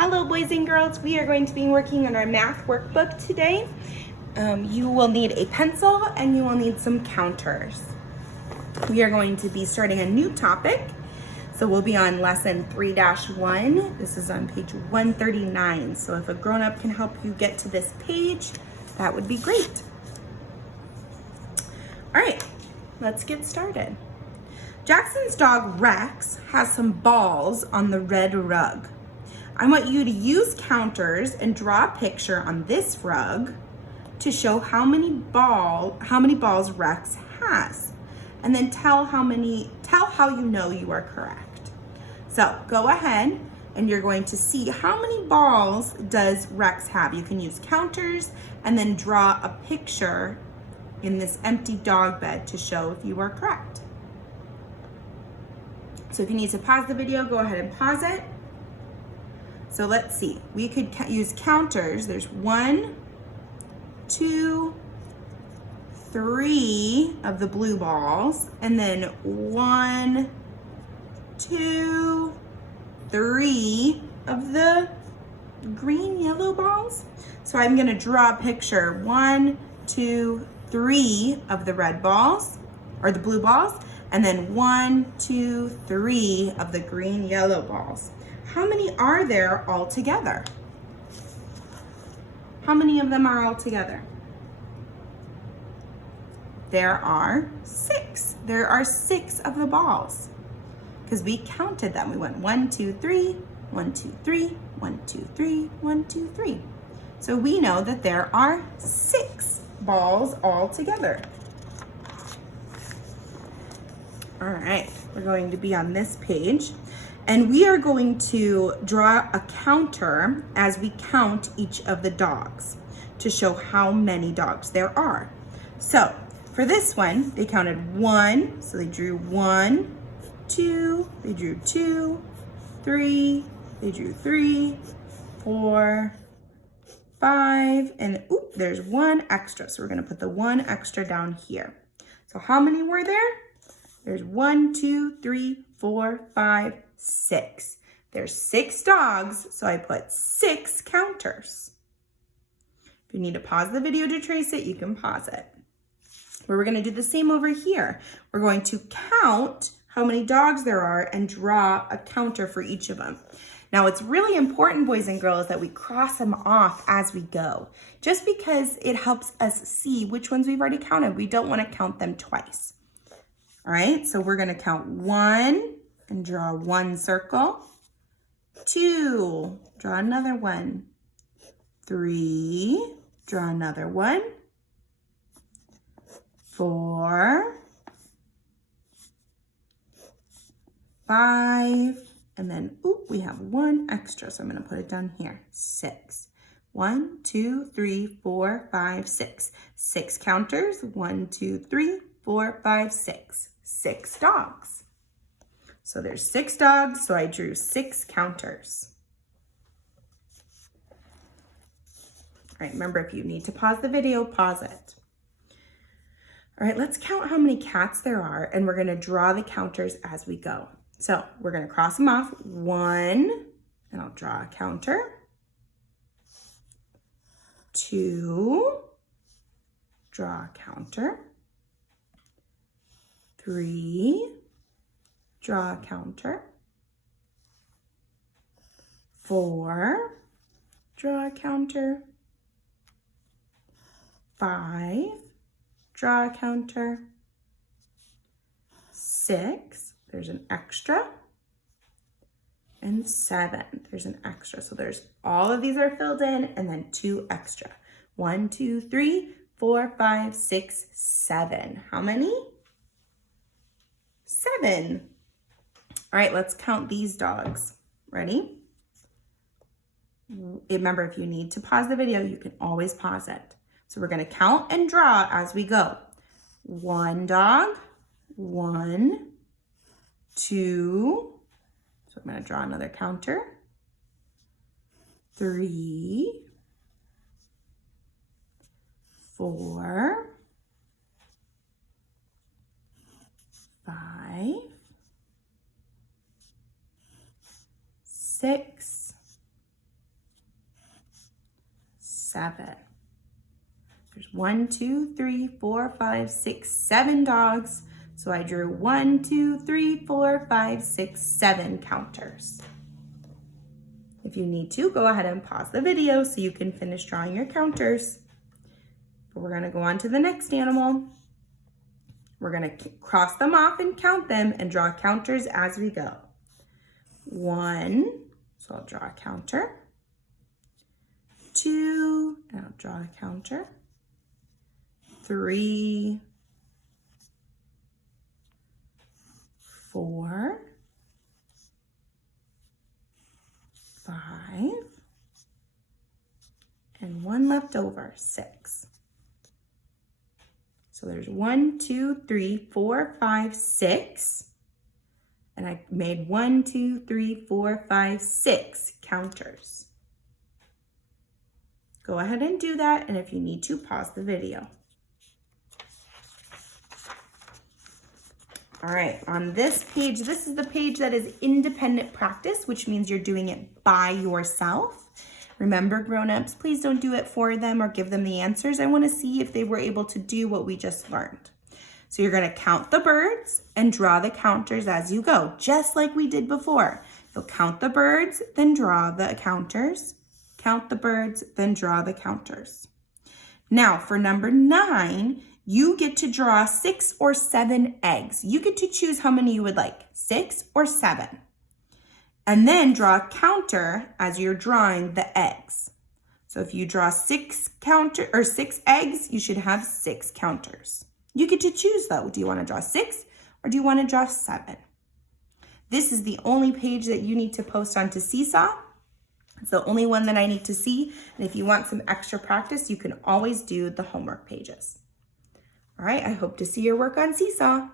Hello boys and girls, we are going to be working on our math workbook today. You will need a pencil and you will need some counters. We are going to be starting a new topic. So we'll be on lesson 3-1. This is on page 139. So if a grown-up can help you get to this page, that would be great. All right, let's get started. Jackson's dog Rex has some balls on the red rug. I want you to use counters and draw a picture on this rug to show how many balls Rex has, and then tell how you know you are correct. So go ahead and you're going to see how many balls does Rex have. You can use counters and then draw a picture in this empty dog bed to show if you are correct. So if you need to pause the video, go ahead and pause it. So let's see, we could use counters. There's 1, 2, 3 of the blue balls, and then 1, 2, 3 of the green yellow balls. So I'm gonna draw a picture, 1, 2, 3 of the red balls, or the blue balls, and then 1, 2, 3 of the green yellow balls. How many are there all together? How many of them are all together? There are 6. There are 6 of the balls because we counted them. We went 1, 2, 3, 1, 2, 3, 1, 2, 3, 1, 2, 3. So we know that there are 6 balls all together. All right, we're going to be on this page. And we are going to draw a counter as we count each of the dogs to show how many dogs there are. So for this one, they counted 1, so they drew 1, 2, they drew 2, 3, they drew 3, 4, 5, and oop, there's 1 extra. So we're gonna put the 1 extra down here. So how many were there? There's 1, 2, 3, 4, 5, 6. There's 6 dogs, so I put 6 counters. If you need to pause the video to trace it, you can pause it. But we're gonna do the same over here. We're going to count how many dogs there are and draw a counter for each of them. Now it's really important, boys and girls, that we cross them off as we go, just because it helps us see which ones we've already counted. We don't wanna count them twice. All right, so we're gonna count 1 and draw 1 circle. 2, draw another one. 3, draw another one. 4, 5, and then, oop, we have 1 extra, so I'm gonna put it down here, 6. 1, 2, 3, 4, 5, 6. 6 counters, 1, 2, 3, 4, 5, 6. 6 dogs. So there's 6 dogs, so I drew 6 counters. All right, remember, if you need to pause the video, pause it. All right, let's count how many cats there are, and we're gonna draw the counters as we go. So we're gonna cross them off. 1, and I'll draw a counter. 2, draw a counter. 3, draw a counter. 4, draw a counter. 5, draw a counter. 6, there's an extra. And 7, there's an extra. So there's, all of these are filled in, and then 2 extra. 1, 2, 3, 4, 5, 6, 7. How many? 7. All right, let's count these dogs. Ready? Remember, if you need to pause the video, you can always pause it. So we're gonna count and draw as we go. 1 dog, 1, 2, so I'm gonna draw another counter. 3, 4, 5, 6, 7. There's 1, 2, 3, 4, 5, 6, 7 dogs. So I drew 1, 2, 3, 4, 5, 6, 7 counters. If you need to, go ahead and pause the video so you can finish drawing your counters. But we're gonna go on to the next animal. We're gonna cross them off and count them and draw counters as we go. 1, so I'll draw a counter. 2, and I'll draw a counter. 3, 4, 5, and 1 left over, 6. So there's 1, 2, 3, 4, 5, 6. And I made 1, 2, 3, 4, 5, 6 counters. Go ahead and do that, and if you need to, pause the video. All right, on this page, this is the page that is independent practice, which means you're doing it by yourself. Remember, grown-ups, please don't do it for them or give them the answers. I want to see if they were able to do what we just learned. So you're going to count the birds and draw the counters as you go, just like we did before. You'll count the birds, then draw the counters. Count the birds, then draw the counters. Now, for number 9, you get to draw 6 or 7 eggs. You get to choose how many you would like, 6 or 7. And then draw a counter as you're drawing the eggs. So if you draw 6 eggs, you should have 6 counters. You get to choose though. Do you want to draw 6 or do you want to draw 7? This is the only page that you need to post onto Seesaw. It's the only one that I need to see. And if you want some extra practice, you can always do the homework pages. All right, I hope to see your work on Seesaw.